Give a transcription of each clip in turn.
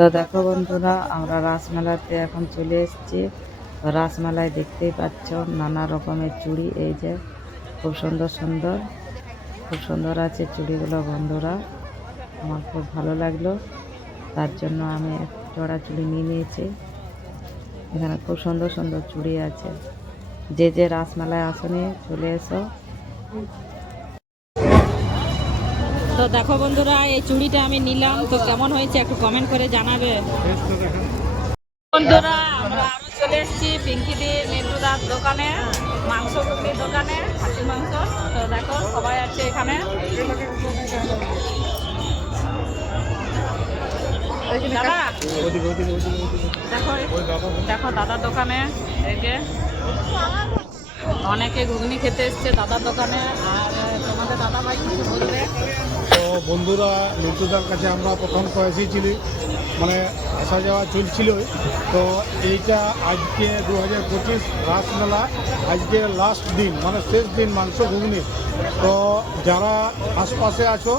তো দেখো বন্ধুরা, আমরা রাসমেলাতে এখন চলে এসেছি। তো রাসমেলায় দেখতেই পাচ্ছ নানা রকমের চুড়ি। এই যে খুব সুন্দর সুন্দর, খুব সুন্দর আছে চুড়িগুলো বন্ধুরা। আমার খুব ভালো লাগলো, তার জন্য আমি এক জোড়া চুড়ি নিয়ে নিয়েছি। এখানে খুব সুন্দর সুন্দর চুড়ি আছে। যে যে রাসমেলায় আসনে চলে এসো। তো দেখো বন্ধুরা, এই চুড়িটা আমি নিলাম, তো কেমন হয়েছে একটু কমেন্ট করে জানাবে বন্ধুরা। আমরা আরো চলে এসেছি পিঙ্কিদি মেদুদার দোকানে, মাংস ঘুগনির দোকানে, খাসির মাংস। তো দেখো সবাই আছে এখানে। দাদা দেখো, দেখো দাদার দোকানে এই যে অনেকে ঘুগনি খেতে এসছে দাদার দোকানে। আর তোমাদের দাদা ভাই কিছু বলবে? তো বন্ধুরা, মিন্টুদার কাছে আমরা প্রথম তো এসেছিলি, মানে আসা যাওয়া চলছিল। তো এইটা আজকে 2025 রাসমেলা, আজকে লাস্ট দিন, মানে শেষ দিন মাংস ঘুগনি। তো যারা আশপাশে আছো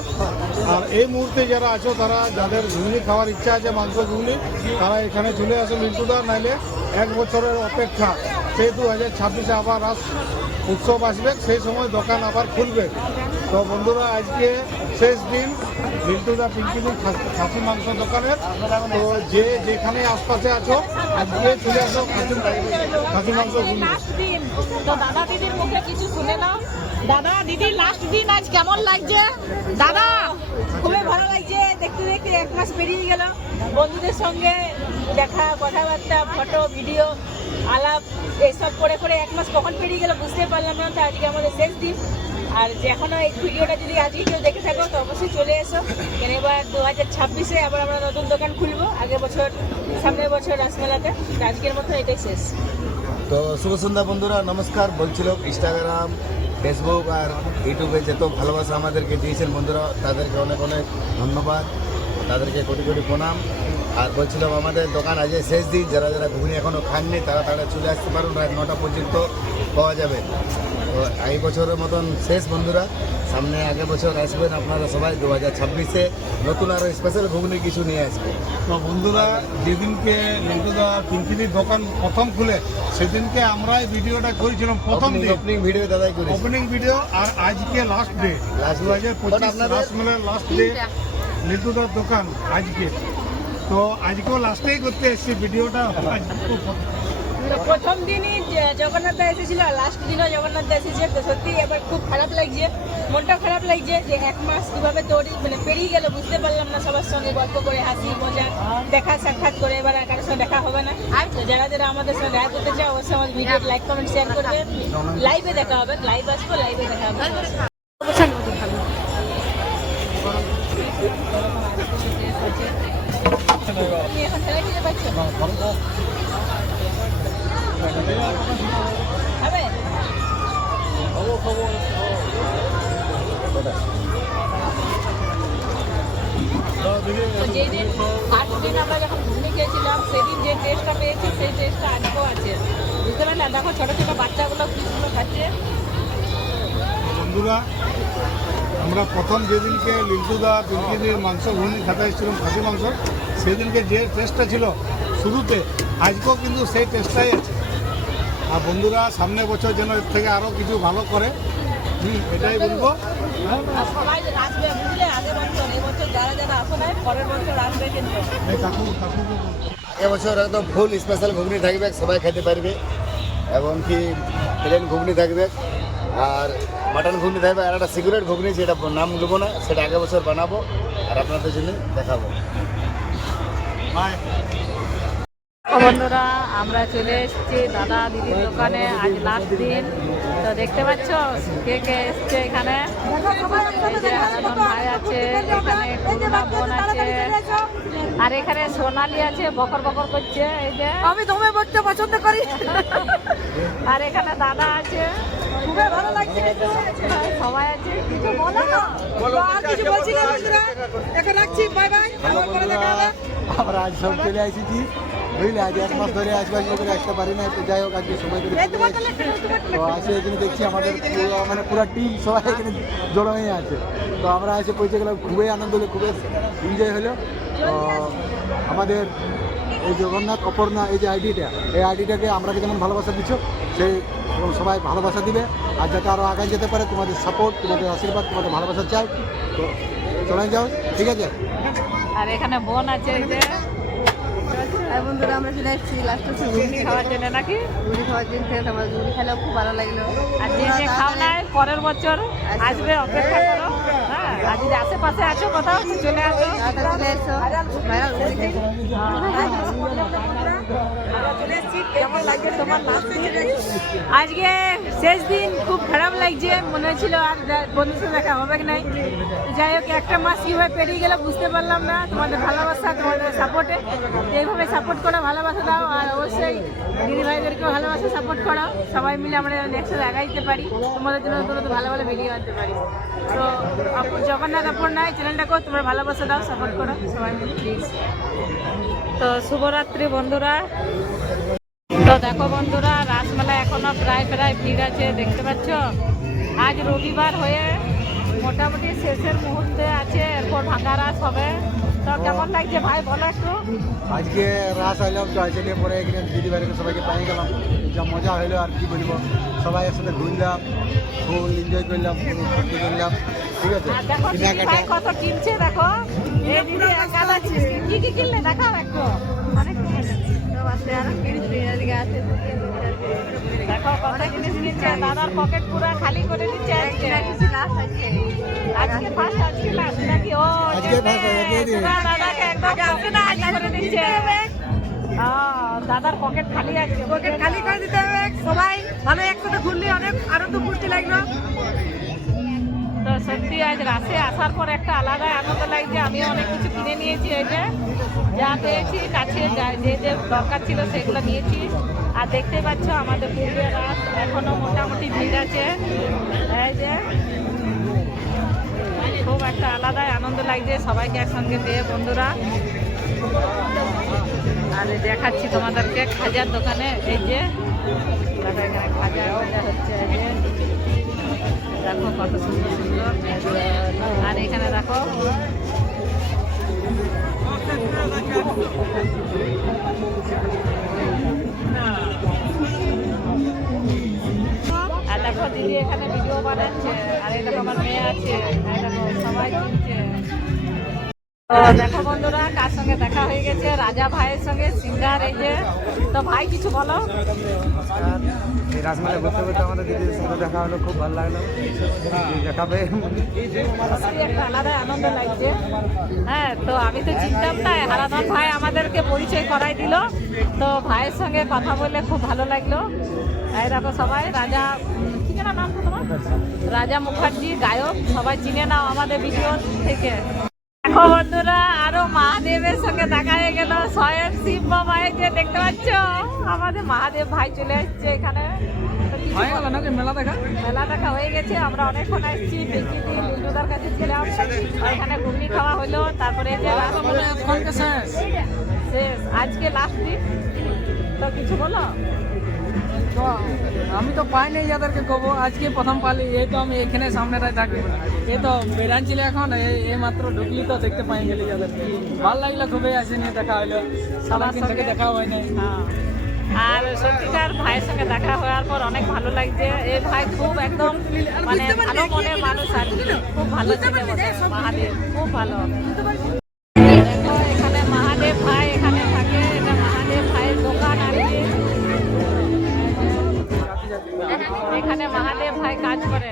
আর এই মুহূর্তে যারা আছো, তারা যাদের ঘুগনি খাওয়ার ইচ্ছা আছে, মাংস ঘুগনি, তারা এখানে চলে আসো মিন্টুদা। নাইলে 1 বছরের অপেক্ষা, সেই 2026-এ আবার রাস উৎসব আসবে, সেই সময় দোকান আবার খুলবে। তো বন্ধুরা, আজকে শেষ দিন মিন্টুদা পিঙ্কিদি খাসি মাংস দোকানের। তো যে যেখানে আশপাশে আছো আজকে চলে আসো খাসি মাংস ঘুগনি। তো দাদা দিদির মুখে কিছু শুনে নাও। দাদা দিদি, লাস্ট দিন আজ কেমন লাগছে? দাদা খুবই ভালো লাগছে, দেখতে দেখতে 1 মাস পেরিয়ে গেল। বন্ধুদের সঙ্গে দেখা, কথাবার্তা, ফটো, ভিডিও, আলাপ এইসব করে করে 1 মাস কখন পেরিয়ে গেল বুঝতে পারলাম না। তো আজকে আমাদের শেষ দিন। আর যে এখনো এই ভিডিওটা যদি আজকে কেউ দেখে থাকো তো অবশ্যই চলে এসো, কেন এবার 2026-এ আবার আমরা নতুন দোকান খুলবো। আগের বছর, সামনের বছর রাসমেলাতে। আজকের মতো এটাই শেষ। তো শুভ সন্ধ্যা বন্ধুরা, নমস্কার। বলছিল ইনস্টাগ্রাম, ফেসবুক আর ইউটিউবে যত ভালোবাসা আমাদেরকে দিয়েছেন বন্ধুরা, তাদেরকে অনেক অনেক ধন্যবাদ, তাদেরকে কোটি কোটি প্রণাম। আর বলছিলাম আমাদের দোকান আজ শেষ দিন, যারা যারা ঘুগনি এখনও খাননি তারা তারা চলে আসতে পারুন, রাত 9টা পর্যন্ত পাওয়া যাবে। তো এই বছরের মতন শেষ বন্ধুরা, সামনে আগের বছর আসবেন আপনারা সবাই। 2026-এ নতুন আরও স্পেশাল ঘুগনি কিছু নিয়ে আসবে। তো বন্ধুরা, যেদিনকে মিন্টুদা পিঙ্কিদির দোকান প্রথম খুলে সেদিনকে আমরাই ভিডিওটা করেছিলাম, প্রথম দিন ওপেনিং ভিডিও দাদাই করি, ওপেনিং ভিডিও। আর আজকে লাস্ট ডে, 2025 রাসমেলার লাস্ট ডে মিন্টুদার দোকান আজকে। তো আজকেও লাস্টেই করতে এসেছি ভিডিওটা। প্রথম দিনই জগন্নাথ দা এসেছিল, আর লাস্ট দিনও জগন্নাথ দা এসেছে। তো সত্যি এবার খুব খারাপ লাগছে, মনটা খারাপ লাগছে যে 1 মাস কিভাবে পেরিয়ে গেল বুঝতে পারলাম না। সবার সঙ্গে গল্প করে, হাসি মজা, দেখা সাক্ষাৎ করে, এবার আর কারোর সঙ্গে দেখা হবে না। আর যারা যারা আমাদের সঙ্গে দেখা করতে চায় অবশ্যই আমাদের ভিডিও লাইক, কমেন্ট, শেয়ার করবে। লাইভে দেখা হবে, লাইভ আসবো, লাইভে দেখা হবে। তুমি এখন খেলা খেতে পারছো? হবে? তো যেই দিন ফার্স্ট দিন আমরা যখন ঘুগনি খেয়েছিলাম, সেদিন যে টেস্টটা পেয়েছি সেই টেস্টটা আজকেও আছে, বুঝতে পারলে? দেখো ছোটো ছোটো বাচ্চাগুলো কি সুন্দর খাচ্ছে। বন্ধুরা, আমরা প্রথম যেদিনকে লিন্টুদা পিঙ্কিদির মাংস ঘুগনি খেতে এসেছিলাম, খাসি মাংস, সেদিনকে যে টেস্টটা ছিল শুরুতে, আজকেও কিন্তু সেই টেস্টটাই আছে। আর বন্ধুরা, সামনের বছর যেন এর থেকে আরও কিছু ভালো করে, এটাই বলবো। আর সবাই আসবে, বুঝলে? আগের বছর, এবছর যারা যারা আসো না, পরের বছর আসবে কিন্তু। কাকু কাকু এবছর একদম ফুল স্পেশাল ঘুগনি থাকবে, সবাই খেতে পারবে। এবং কি প্লেন ঘুগনি থাকবে, আর মাটন ঘুগনি থাকবে, আর একটা সিগারেট ঘুগনি, যেটা নাম নেবো না, সেটা আগের বছর বানাবো আর আপনাদের জন্য দেখাবো। বাই। বন্ধুরা, আমরা চলে এসেছি দাদা দিদির দোকানে, আজ লাস্ট দিন। তো দেখতে পাচ্ছ কে কে এসছে এখানে। এই যে হারাধন ভাই আছে, এখানে করুণা বোন আছে, আর এখানে সোনালি আছে, বকর বকর করছে। এই যে আমি দমে বলতে পছন্দ করি। আর এখানে দাদা আছে, খুবই ভালো লাগছে। সবাই আছে। কিছু বলো না, আর কিছু বলছি না বন্ধুরা, এখন রাখছি, বাই বাই, আবার পরে দেখা হবে। আমরা আজ সব চলে এসেছি, বুঝলে? আজ 1 মাস ধরে আসবার করে আসতে পারি না, তো যাই হোক আজকে সময় করে তো আসে। এখানে দেখছি আমাদের মানে পুরো টিম সবাই এখানে জড়ো হয়ে আছে। তো আমরা এসে পৌঁছে গেলাম, খুবই আনন্দ হলো, খুবই এনজয় হলো। তো আমার আমাদের এই জগন্নাথ অপর্ণা এই যে আইডিটা, এই আইডিটাকে আমরাকে যেমন ভালোবাসা দিচ্ছ সেই এবং সবাই ভালোবাসা দিবে, আর যাতে আরও আগে যেতে পারে তোমাদের সাপোর্ট, তোমাদের আশীর্বাদ, তোমাদের ভালোবাসা চাই। তো চলে যাও, ঠিক আছে? আর এখানে বোন আছে এই যে আর বন্ধুরা আমরা চলে এসেছি লাস্টের সময় ঘুগনি খাওয়ার জন্য নাকি? ঘুগনি খাওয়ার জন্য থেকে তোমার ঘুগনি খেলেও খুব ভালো লাগলো। আর যে যে খাও নাই পরের বছর আসবে, অপেক্ষা করো। হ্যাঁ, আর যদি আশেপাশে আছো কোথাও তো চলে আসো। তাড়াতাড়ি চলে এসো, ভাইরাল ঘুগনি খেতে। কেমন লাগছে তোমার লাস্ট? আজকে শেষ দিন, খুব খারাপ লাগছে, মনে হচ্ছিল আর বন্ধুর সাথে দেখা হবে কি নাই। যাই হোক, একটা মাস কীভাবে পেরিয়ে গেলে বুঝতে পারলাম না। তোমাদের ভালোবাসা, তোমাদের সাপোর্টে এইভাবে সাপোর্ট করো, ভালোবাসা দাও, আর অবশ্যই দিদি ভাইদেরকেও ভালোবাসা সাপোর্ট করো। সবাই মিলে আমরা একসাথে আগাইতে পারি, তোমাদের জন্য নতুন ভালো ভালো ভিডিও আনতে পারি। তো জগন্নাথ অপর্ণা চ্যানেলটাকেও তোমরা ভালোবাসা দাও, সাপোর্ট করো সবাই মিলে প্লিজ। তো শুভরাত্রি বন্ধুরা। তো দেখো বন্ধুরা, রাসমেলা এখনো প্রায় ভিড় আছে, দেখতে পাচ্ছ। আজ রবিবার হয়ে মোটামুটি শেষের মুহূর্তে আছে, এরপর ভাঙা রাস হবে। তো কেমন লাগছে ভাই বলো একটু? আজকে রাস আইলাম, তো আইসে পরে এখানে দিদি ভাইকে সবাইকে পেয়ে গেলাম, যা মজা হইলো আর কি বলবো। সবাই একসাথে ঘুরলাম, ফুল এনজয় করলাম, ফুর্তি করলাম, ঠিক আছে? আর দেখো দিদি ভাই কত কিনছে, দেখো এই দিদি একাদা জিনিস কি কি কিনলে দেখাও একটু। অনেক কিনেছে। তো আছে আরো কিনছি, এদিকে আছে দেখো কত জিনিস কিনছে, দাদার পকেট পুরো খালি করে দিচ্ছে আজকে। লাস্ট আছে। আজকে ফার্স্ট, আজকে লাস্ট নাকি? ও আজকে first, আজকে দিয়ে দিন। দাদাকে একদম পকেট খালি করে দিচ্ছে। দাদার পকেট খালি আছে, পকেট খালি করে দিতে হবে। সবাই ভালো একসাথে ঘুরলে অনেক আনন্দ ফুর্তি লাগলো। তো সত্যি আজ রাসে আসার পর একটা আলাদা আনন্দ লাগছে। আমিও অনেক কিছু কিনে নিয়েছি, এই যে যা পেয়েছি কাছে যে যে দরকার ছিল সেগুলো নিয়েছি। আর দেখতে পাচ্ছ আমাদের পুরুলিয়া রাস এখনো মোটামুটি ভিড় আছে, এই যে খুব একটা আলাদাই আনন্দ লাগছে সবাইকে একসঙ্গে পেয়ে বন্ধুরা। আর দেখাচ্ছি তোমাদেরকে খাজার দোকানে, এই যে দেখো এখানে খাজা হচ্ছে, এই যে দেখো কত সুন্দর সুন্দর। আর এখানে দেখো আর দেখো দিদি এখানে ভিডিও বানাচ্ছে, আর এই দেখো আমার মেয়ে আছে, এই দেখো সবাই কিনছে। তো দেখো বন্ধুরা, কার সঙ্গে দেখা হয়ে গেছে, রাজা ভাইয়ের সঙ্গে সিঙ্গার, এই যে। তো ভাই কিছু বলো। এই রাসমেলা ঘুরতে ঘুরতে আমাদের দিদির সাথে দেখা হলো, খুব ভালো লাগলো দেখা পেয়ে। সত্যি একটা আলাদা আনন্দ লাগছে। হ্যাঁ, তো আমি তো চিনতাম না, হারাধন ভাই আমাদেরকে পরিচয় করাই দিল। তো ভাইয়ের সঙ্গে কথা বলে খুব ভালো লাগলো। এই দেখো সবাই, রাজা কি যেন নাম তোমার? রাজা মুখার্জি গায়ক, সবাই চিনে নাও আমাদের ভিডিও থেকে। দেখো বন্ধুরা, আরো মহাদেবের সঙ্গে দেখা হয়ে গেল, স্বয়ং শিব বাবা, এই যে দেখতে পাচ্ছ আমাদের মহাদেব ভাই চলে এসছে এখানে। মেলা দেখা হয়ে গেছে, আমরা অনেকক্ষণ আসছি, পিঙ্কিদি লিন্টুদার কাছে ছিলাম, ওইখানে ঘুগনি খাওয়া হলো। তারপরে এই যে শেষ, আজকে লাস্ট দিন। তো কিছু বলো। তো আমি তো পাই নাই যাদেরকে কব, আজকে প্রথম পালি। এই তো আমি এখানে সামনেটাই থাকি, এই তো বেরানছিল এখন, এই মাত্র ঢুকলি তো দেখতে পাই গেলি যাদেরকে। ভালো লাগলো খুবই, আসে নিয়ে দেখা হলো, সবার সঙ্গে দেখা হয় নাই। হ্যাঁ, আর সত্যিকার ভাইয়ের সঙ্গে দেখা হওয়ার পর অনেক ভালো লাগছে। এই ভাই খুব একদম মানে ভালো মনের মানুষ, আর কি খুব ভালো ছেলে বটে। মহাদেব খুব ভালো। দেখো এখানে মহাদেব ভাই এখানে থাকে, এটা মহাদেব ভাইয়ের দোকান আর কি। এখানে মহাদেব ভাই কাজ করে।